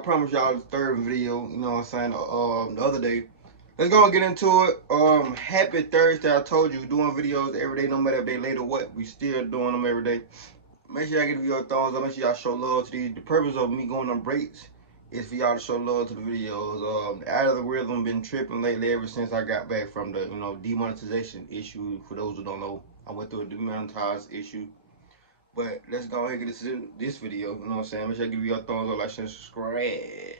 promised y'all the third video, you know what I'm saying, the other day. Let's go and get into it. Happy Thursday. I told you, doing videos every day, no matter if they late or what. We still doing them every day. Make sure y'all give your thumbs up. Make sure y'all show love to these. The purpose of me going on breaks is for y'all to show love to the videos. The algorithm been tripping lately ever since I got back from the demonetization issue. For those who don't know, I went through a demonetized issue. But let's go ahead and get this video. You know what I'm saying? Make sure you give your thumbs up, like, share, subscribe.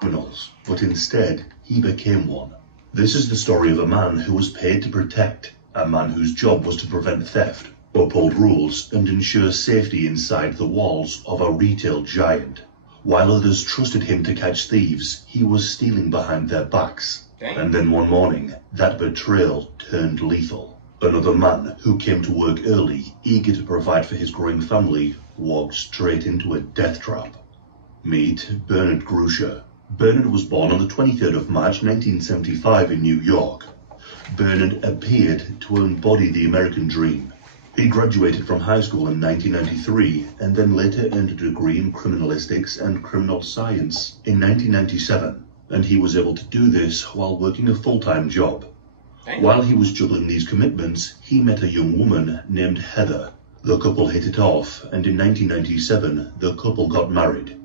Criminals, but instead he became one. This is the story of a man who was paid to protect, a man whose job was to prevent theft, uphold rules, and ensure safety inside the walls of a retail giant. While others trusted him to catch thieves, he was stealing behind their backs. Damn. And then one morning, that betrayal turned lethal. Another man who came to work early, eager to provide for his growing family, walked straight into a death trap. Meet Bernard Grusha. Bernard was born on the 23rd of March 1975 in New York. Bernard appeared to embody the American dream. He graduated from high school in 1993 and then later earned a degree in criminalistics and criminal science in 1997, and he was able to do this while working a full-time job. Damn. While he was juggling these commitments, he met a young woman named Heather. The couple hit it off, and in 1997, the couple got married.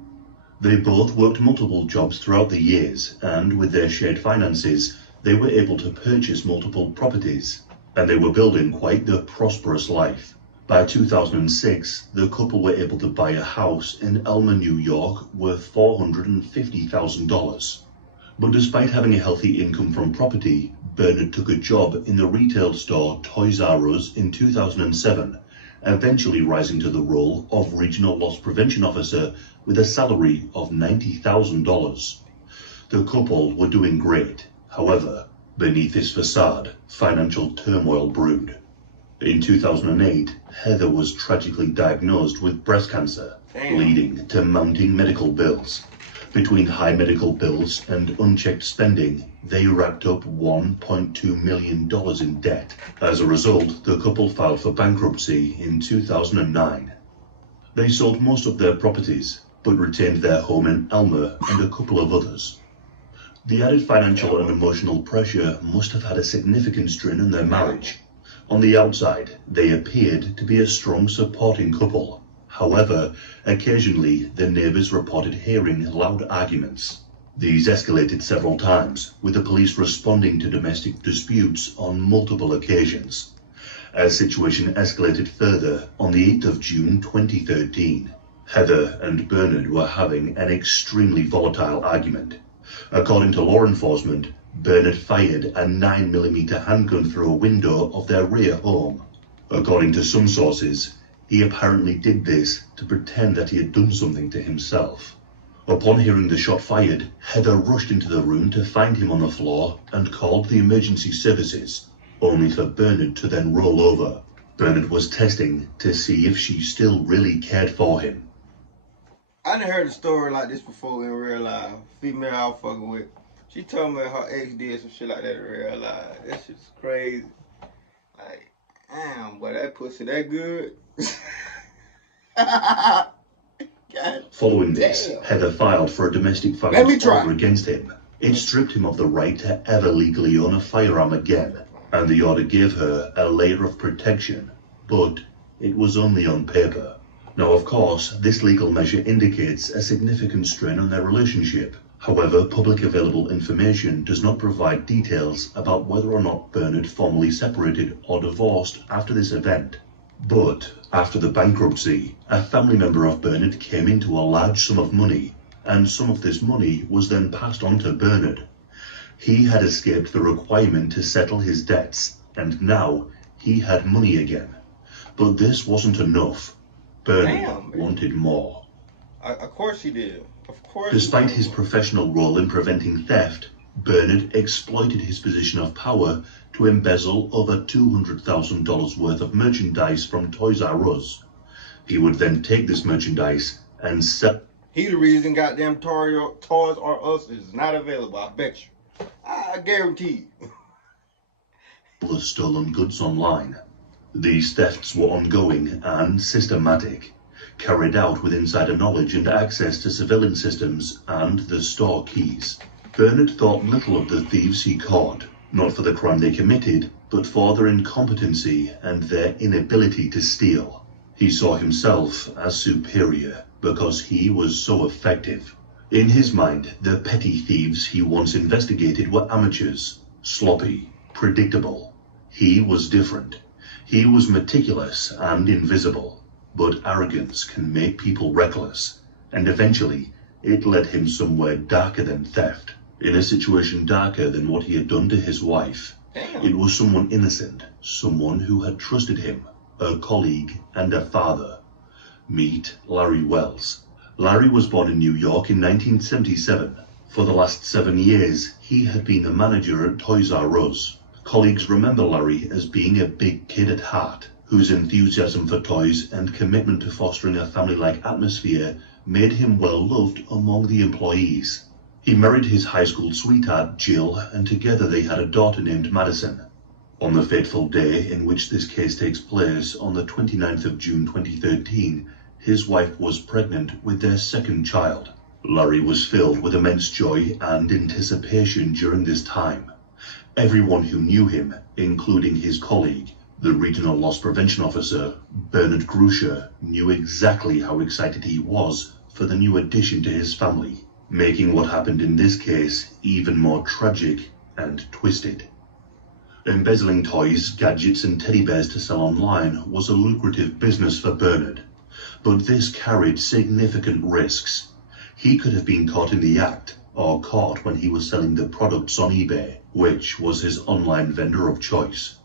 They both worked multiple jobs throughout the years, and with their shared finances, they were able to purchase multiple properties, and they were building quite the prosperous life. By 2006, the couple were able to buy a house in Elma, New York, worth $450,000. But despite having a healthy income from property, Bernard took a job in the retail store Toys R Us in 2007, eventually rising to the role of Regional Loss Prevention Officer with a salary of $90,000. The couple were doing great. However, beneath this facade, financial turmoil brewed. In 2008, Heather was tragically diagnosed with breast cancer, leading to mounting medical bills. Between high medical bills and unchecked spending, they racked up $1.2 million in debt. As a result, the couple filed for bankruptcy in 2009. They sold most of their properties, but retained their home in Elma and a couple of others. The added financial and emotional pressure must have had a significant strain on their marriage. On the outside, they appeared to be a strong, supporting couple. However, occasionally the neighbors reported hearing loud arguments. These escalated several times, with the police responding to domestic disputes on multiple occasions. As situation escalated further, on the 8th of June 2013, Heather and Bernard were having an extremely volatile argument. According to law enforcement, Bernard fired a 9mm handgun through a window of their rear home. According to some sources, he apparently did this to pretend that he had done something to himself. Upon hearing the shot fired, Heather rushed into the room to find him on the floor and called the emergency services, only for Bernard to then roll over. Bernard was testing to see if she still really cared for him. I done heard a story like this before in real life. Female I was fucking with. She told me her ex did some shit like that in real life. That shit's crazy. Like, damn, boy, that pussy that good. Following this, Heather filed for a domestic violence order against him. It stripped him of the right to ever legally own a firearm again, and the order gave her a layer of protection, but it was only on paper. Now, of course, this legal measure indicates a significant strain on their relationship. However, public available information does not provide details about whether or not Bernard formally separated or divorced after this event. But after the bankruptcy, a family member of Bernard came into a large sum of money, and some of this money was then passed on to Bernard. He had escaped the requirement to settle his debts, and now he had money again. But this wasn't enough. Bernard wanted more. Of course he did. Of course. Despite his professional role in preventing theft, Bernard exploited his position of power to embezzle over $200,000 worth of merchandise from Toys R Us. He would then take this merchandise and sell. He the reason goddamn Toys R Us is not available, I bet you. I guarantee you. The stolen goods online. These thefts were ongoing and systematic. carried out with insider knowledge and access to surveillance systems and the store keys. Bernard thought little of the thieves he caught, not for the crime they committed, but for their incompetency and their inability to steal. He saw himself as superior because he was so effective. In his mind, the petty thieves he once investigated were amateurs, sloppy, predictable. He was different. He was meticulous and invisible. But arrogance can make people reckless, and eventually it led him somewhere darker than theft. In a situation darker than what he had done to his wife. Damn. It was someone innocent, someone who had trusted him, a colleague and a father. Meet Larry Wells. Larry was born in New York in 1977. For the last 7 years, he had been the manager at Toys R Us. Colleagues remember Larry as being a big kid at heart, whose enthusiasm for toys and commitment to fostering a family-like atmosphere made him well loved among the employees. He married his high school sweetheart, Jill, and together they had a daughter named Madison. On the fateful day in which this case takes place, on the 29th of June 2013, his wife was pregnant with their second child. Larry was filled with immense joy and anticipation during this time. Everyone who knew him, including his colleague, the regional loss prevention officer, Bernard Gruscher, knew exactly how excited he was for the new addition to his family, making what happened in this case even more tragic and twisted. Embezzling toys, gadgets and teddy bears to sell online was a lucrative business for Bernard, but this carried significant risks. He could have been caught in the act, or caught when he was selling the products on eBay, which was his online vendor of choice.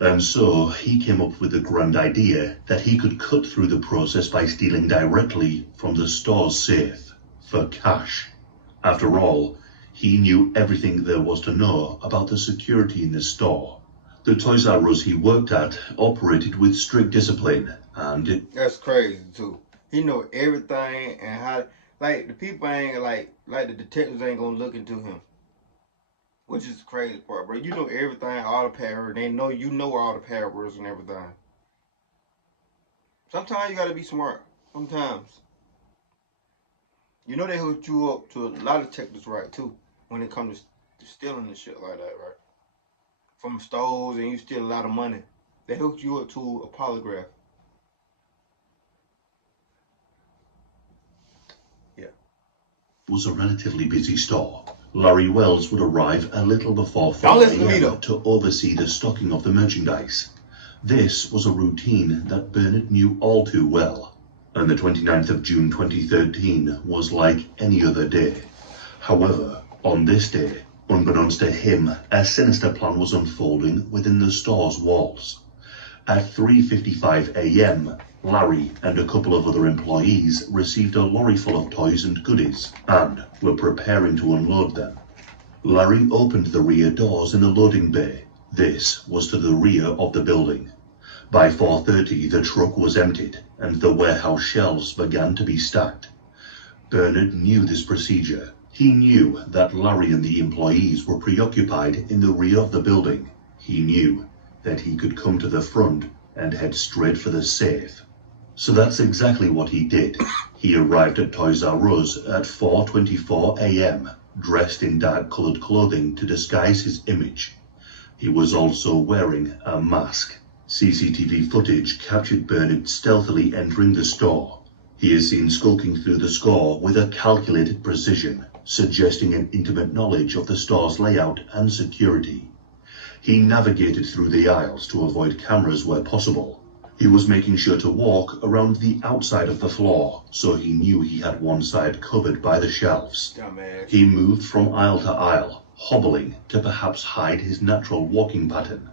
And so he came up with the grand idea that he could cut through the process by stealing directly from the store's safe, for cash. After all, he knew everything there was to know about the security in the store. The Toys R Us he worked at operated with strict discipline, and That's crazy too. He know everything and how, like, the people ain't like the detectives ain't gonna look into him. Which is the crazy part, bro. You know everything, all the passwords. They know you know all the passwords and everything. Sometimes you gotta be smart. Sometimes. You know they hook you up to a lot of detectives, right, too, when it comes to stealing and shit like that, right? From stores and you steal a lot of money. They hook you up to a polygraph. Yeah. was a relatively busy store. Larry Wells would arrive a little before 4 Don't listen to me, a.m. though. to oversee the stocking of the merchandise. This was a routine that Bernard knew all too well, and the 29th of June 2013 was like any other day. However, on this day, unbeknownst to him, a sinister plan was unfolding within the store's walls. At 3:55 a.m., Larry and a couple of other employees received a lorry full of toys and goodies and were preparing to unload them. Larry opened the rear doors in the loading bay. This was to the rear of the building. By 4:30, the truck was emptied and the warehouse shelves began to be stacked. Bernard knew this procedure. He knew that Larry and the employees were preoccupied in the rear of the building. He knew that he could come to the front and head straight for the safe. So that's exactly what he did. He arrived at Toys R Us at 4:24 a.m., dressed in dark-colored clothing to disguise his image. He was also wearing a mask. CCTV footage captured Bernard stealthily entering the store. He is seen skulking through the store with a calculated precision, suggesting an intimate knowledge of the store's layout and security. He navigated through the aisles to avoid cameras where possible. He was making sure to walk around the outside of the floor, so he knew he had one side covered by the shelves. Dumbass. He moved from aisle to aisle, hobbling to perhaps hide his natural walking pattern.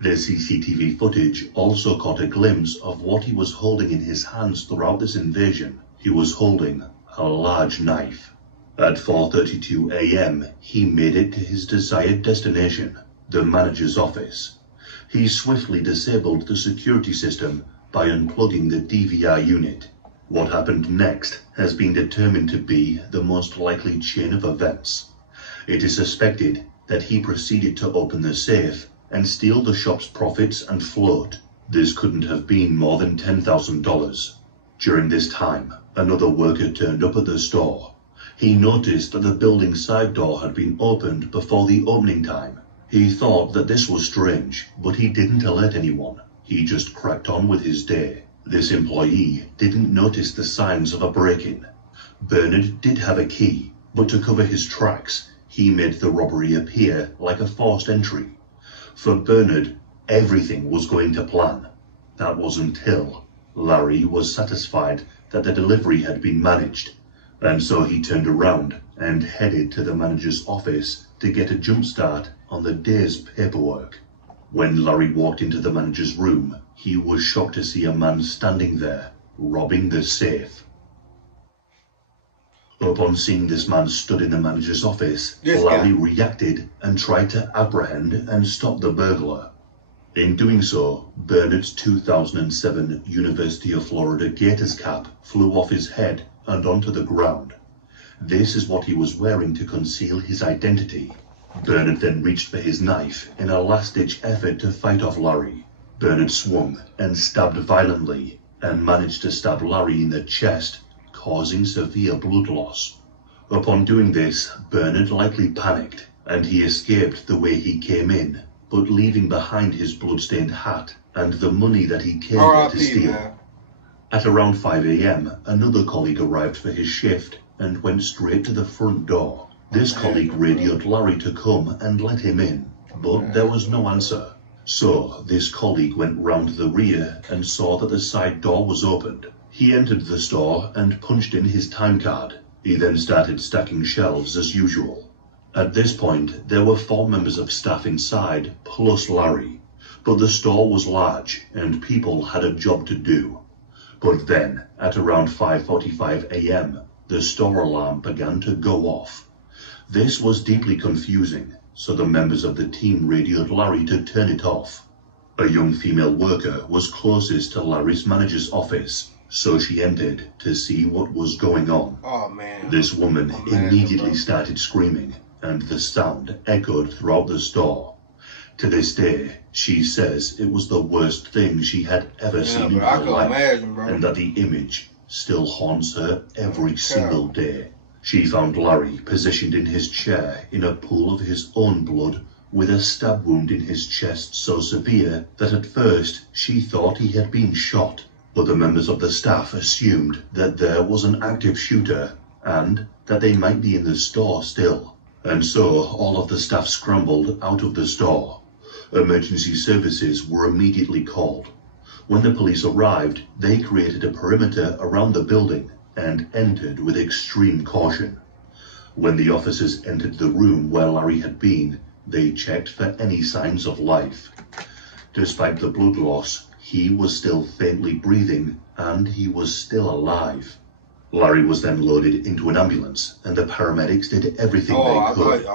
The CCTV footage also caught a glimpse of what he was holding in his hands throughout this invasion. He was holding a large knife. At 4:32 a.m., he made it to his desired destination, the manager's office. He swiftly disabled the security system by unplugging the DVR unit. What happened next has been determined to be the most likely chain of events. It is suspected that he proceeded to open the safe and steal the shop's profits and float. This couldn't have been more than $10,000. During this time, another worker turned up at the store. He noticed that the building side door had been opened before the opening time. He thought that this was strange, but he didn't alert anyone. He just cracked on with his day. This employee didn't notice the signs of a break-in. Bernard did have a key, but to cover his tracks, he made the robbery appear like a forced entry. For Bernard, everything was going to plan. That was until Larry was satisfied that the delivery had been managed, and so he turned around and headed to the manager's office to get a jump start on the day's paperwork. When Larry walked into the manager's room, he was shocked to see a man standing there, robbing the safe. Upon seeing this man stood in the manager's office, Larry reacted and tried to apprehend and stop the burglar. In doing so, Bernard's 2007 University of Florida Gators cap flew off his head and onto the ground. This is what he was wearing to conceal his identity. Bernard then reached for his knife in a last-ditch effort to fight off Larry. Bernard swung and stabbed violently and managed to stab Larry in the chest, causing severe blood loss. Upon doing this, Bernard likely panicked and he escaped the way he came in, but leaving behind his blood-stained hat and the money that he came there to steal. Man. At around 5 a.m., another colleague arrived for his shift and went straight to the front door. This colleague radioed Larry to come and let him in, but there was no answer. So this colleague went round the rear and saw that the side door was opened. He entered the store and punched in his time card. He then started stacking shelves as usual. At this point, there were 4 members of staff inside, plus Larry. But the store was large and people had a job to do. But then, at around 5:45 a.m., the store alarm began to go off. This was deeply confusing, so the members of the team radioed Larry to turn it off. A young female worker was closest to Larry's manager's office, so she entered to see what was going on. Oh, man. This woman immediately started screaming, and the sound echoed throughout the store. To this day, she says it was the worst thing she had ever seen in her life, and that the image still haunts her every single day. She found Larry positioned in his chair in a pool of his own blood, with a stab wound in his chest so severe that at first she thought he had been shot. But the members of the staff assumed that there was an active shooter and that they might be in the store still. And so all of the staff scrambled out of the store. Emergency services were immediately called. When the police arrived, they created a perimeter around the building and entered with extreme caution. When the officers entered the room where Larry had been, they checked for any signs of life. Despite the blood loss, he was still faintly breathing and he was still alive. Larry was then loaded into an ambulance and the paramedics did everything they could.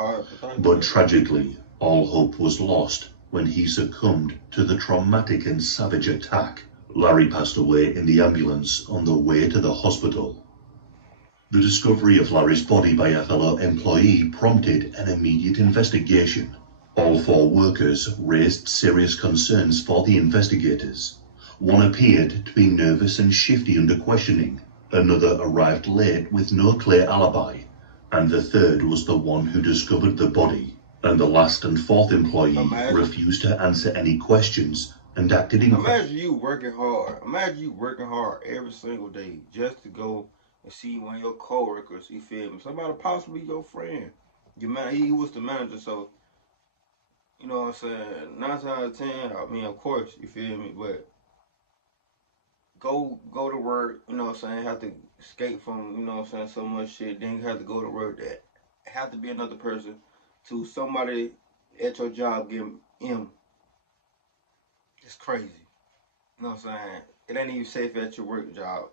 But tragically, all hope was lost when he succumbed to the traumatic and savage attack. Larry passed away in the ambulance on the way to the hospital. The discovery of Larry's body by a fellow employee prompted an immediate investigation. All 4 workers raised serious concerns for the investigators. One appeared to be nervous and shifty under questioning. Another arrived late with no clear alibi. And the third was the one who discovered the body. And the last and 4th employee refused to answer any questions and acted in... Imagine you working hard. Imagine you working hard every single day just to go and see one of your co-workers, you feel me? Somebody possibly your friend. He was the manager, so, you know what I'm saying? 9 times out of 10, I mean, of course, you feel me? But go to work, you know what I'm saying? Have to escape from, you know what I'm saying, so much shit. Then you have to go to work that have to be another person to somebody at your job getting M. It's crazy. You know what I'm saying? It ain't even safe at your work job.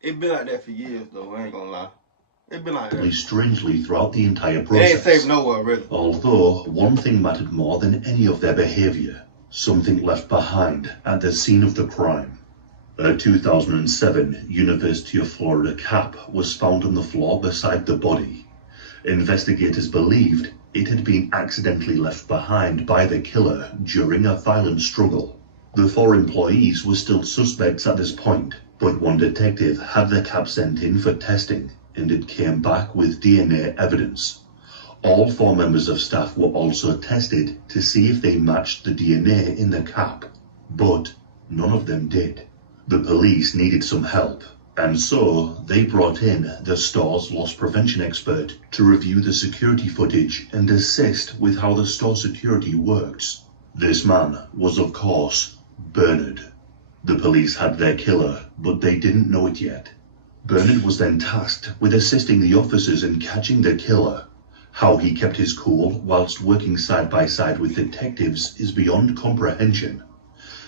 It been like that for years, though. I ain't gonna lie. It been like that. Strangely throughout the entire process. It ain't safe nowhere, really. Although, one thing mattered more than any of their behavior. Something left behind at the scene of the crime. A 2007 University of Florida cap was found on the floor beside the body. Investigators believed it had been accidentally left behind by the killer during a violent struggle. The 4 employees were still suspects at this point, but one detective had the cap sent in for testing, and it came back with DNA evidence. All 4 members of staff were also tested to see if they matched the DNA in the cap, but none of them did. The police needed some help, and so they brought in the store's loss prevention expert to review the security footage and assist with how the store security works. This man was, of course, Bernard. The police had their killer, but they didn't know it yet. Bernard was then tasked with assisting the officers in catching the killer. How he kept his cool whilst working side by side with detectives is beyond comprehension.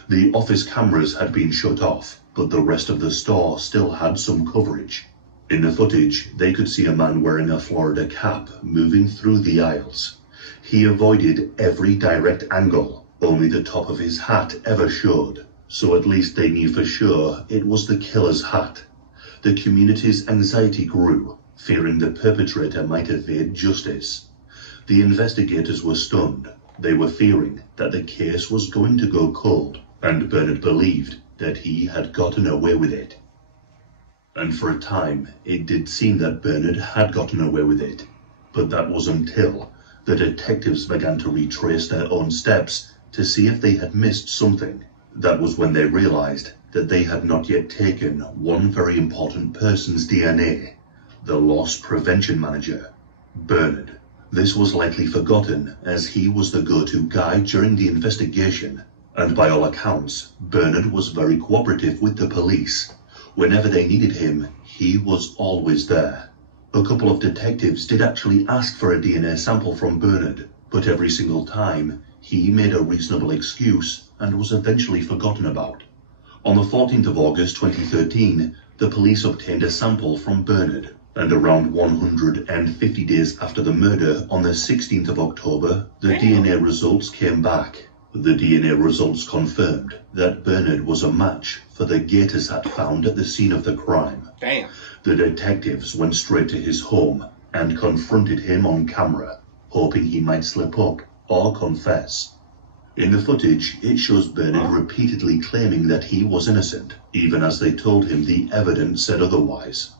The office cameras had been shut off, but the rest of the store still had some coverage. In the footage, they could see a man wearing a Florida cap moving through the aisles. He avoided every direct angle, only the top of his hat ever showed, so at least they knew for sure it was the killer's hat. The community's anxiety grew, fearing the perpetrator might evade justice. The investigators were stunned. They were fearing that the case was going to go cold, and Bernard believed that he had gotten away with it. And for a time, it did seem that Bernard had gotten away with it, but that was until the detectives began to retrace their own steps to see if they had missed something. That was when they realized that they had not yet taken one very important person's DNA, the loss prevention manager, Bernard. This was likely forgotten as he was the go-to guy during the investigation, and by all accounts, Bernard was very cooperative with the police. Whenever they needed him, he was always there. A couple of detectives did actually ask for a DNA sample from Bernard, but every single time, he made a reasonable excuse and was eventually forgotten about. On the 14th of August 2013, the police obtained a sample from Bernard, and around 150 days after the murder, on the 16th of October, the DNA results came back. The DNA results confirmed that Bernard was a match for the gator's hat found at the scene of the crime. Damn. The detectives went straight to his home and confronted him on camera, hoping he might slip up or confess. In the footage, it shows Bernard repeatedly claiming that he was innocent, even as they told him the evidence said otherwise.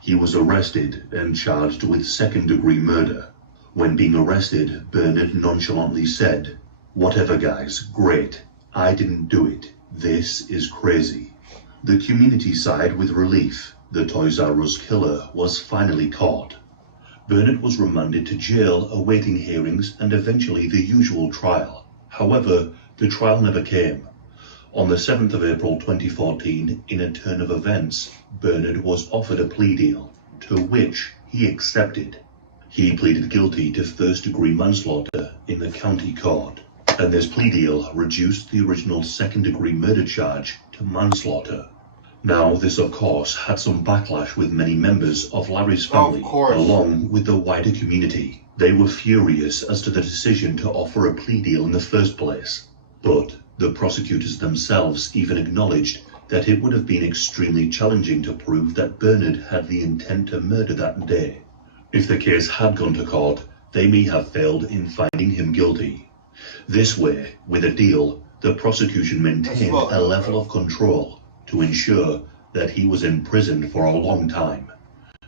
He was arrested and charged with second-degree murder. When being arrested, Bernard nonchalantly said, "Whatever guys, great. I didn't do it. This is crazy." The community sighed with relief. The Toys R Us killer was finally caught. Bernard was remanded to jail awaiting hearings and eventually the usual trial. However, the trial never came. On the 7th of April 2014, in a turn of events, Bernard was offered a plea deal, to which he accepted. He pleaded guilty to first-degree manslaughter in the county court, and this plea deal reduced the original second-degree murder charge to manslaughter. Now, this of course had some backlash with many members of Larry's family, along with the wider community. They were furious as to the decision to offer a plea deal in the first place, but the prosecutors themselves even acknowledged that it would have been extremely challenging to prove that Bernard had the intent to murder that day. If the case had gone to court, they may have failed in finding him guilty. This way, with a deal, the prosecution maintained a level of control to ensure that he was imprisoned for a long time.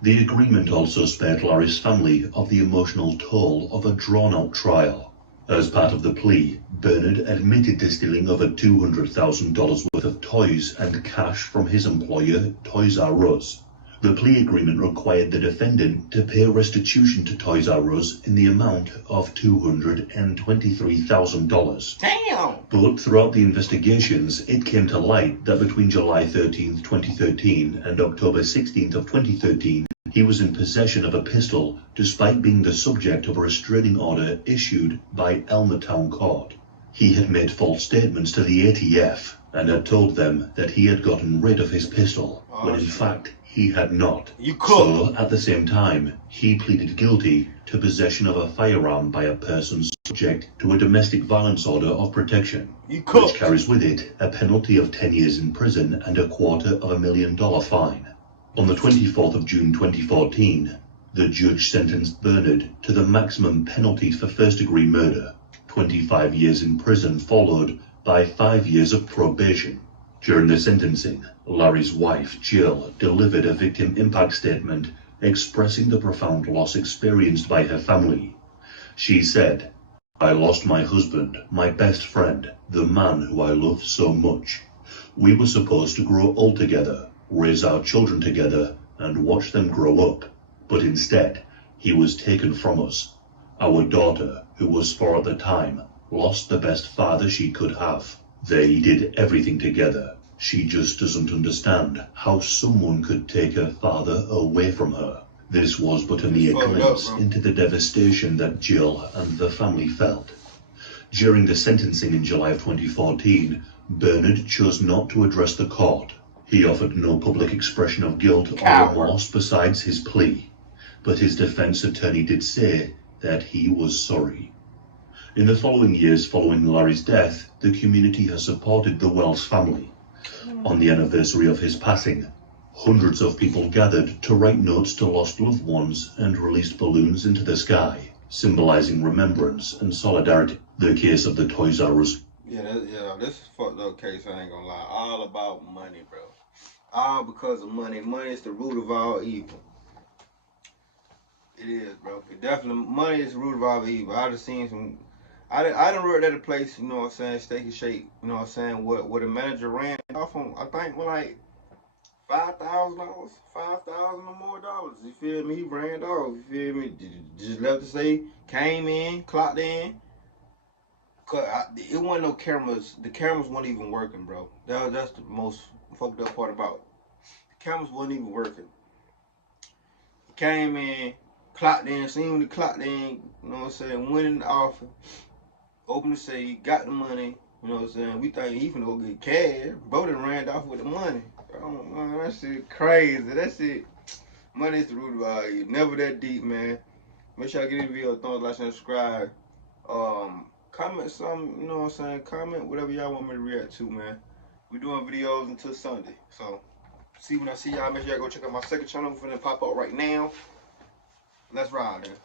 The agreement also spared Larry's family of the emotional toll of a drawn-out trial. As part of the plea, Bernard admitted to stealing over $200,000 worth of toys and cash from his employer, Toys R Us. The plea agreement required the defendant to pay restitution to Toys R Us in the amount of $223,000. Damn! But throughout the investigations, it came to light that between July 13th, 2013 and October 16th of 2013, he was in possession of a pistol despite being the subject of a restraining order issued by Elmertown Court. He had made false statements to the ATF and had told them that he had gotten rid of his pistol, when in fact he had not. So, at the same time, he pleaded guilty to possession of a firearm by a person subject to a domestic violence order of protection, which carries with it a penalty of 10 years in prison and $250,000 fine. On the 24th of June 2014, the judge sentenced Bernard to the maximum penalty for first-degree murder. 25 years in prison followed, by 5 years of probation. During the sentencing, Larry's wife, Jill, delivered a victim impact statement expressing the profound loss experienced by her family. She said, "I lost my husband, my best friend, the man who I loved so much. We were supposed to grow old together, raise our children together, and watch them grow up. But instead, he was taken from us. Our daughter, who was 4 at the time, lost the best father she could have. They did everything together. She just doesn't understand how someone could take her father away from her." This was but a mere glimpse into the devastation that Jill and the family felt. During the sentencing in July of 2014, Bernard chose not to address the court. He offered no public expression of guilt or remorse besides his plea, but his defense attorney did say that he was sorry. In the following years following Larry's death, the community has supported the Wells family. On the anniversary of his passing, hundreds of people gathered to write notes to lost loved ones and released balloons into the sky, symbolizing remembrance and solidarity. The case of the Toys R Us. Yeah, this is fucked up case, I ain't gonna lie. All about money, bro. All because of money. Money is the root of all evil. It is, bro. It definitely, money is the root of all evil. I just seen some, I done worked at a place, you know what I'm saying, Steak and Shake, you know what I'm saying, where the manager ran off on, I think, like, $5,000, $5,000 or more dollars. You feel me? He ran off. You feel me? Just left to say, came in, clocked in. Cause it wasn't no cameras. The cameras weren't even working, bro. That's the most fucked up part about it. The cameras wasn't even working. He came in, clocked in, seen when he clocked in, you know what I'm saying, went in the office, opened the safe, got the money, you know what I'm saying. We think he finna go get cash. Bro done ran off with the money. Oh man, that shit crazy. That shit, money is the root of all evil. Never that deep, man. Make sure I get this video a thumbs, like, and subscribe. Comment something, you know what I'm saying? Comment whatever y'all want me to react to, man. We doing videos until Sunday. So, see when I see y'all, make sure y'all go check out my second channel. I'm finna pop up right now. Let's ride, man.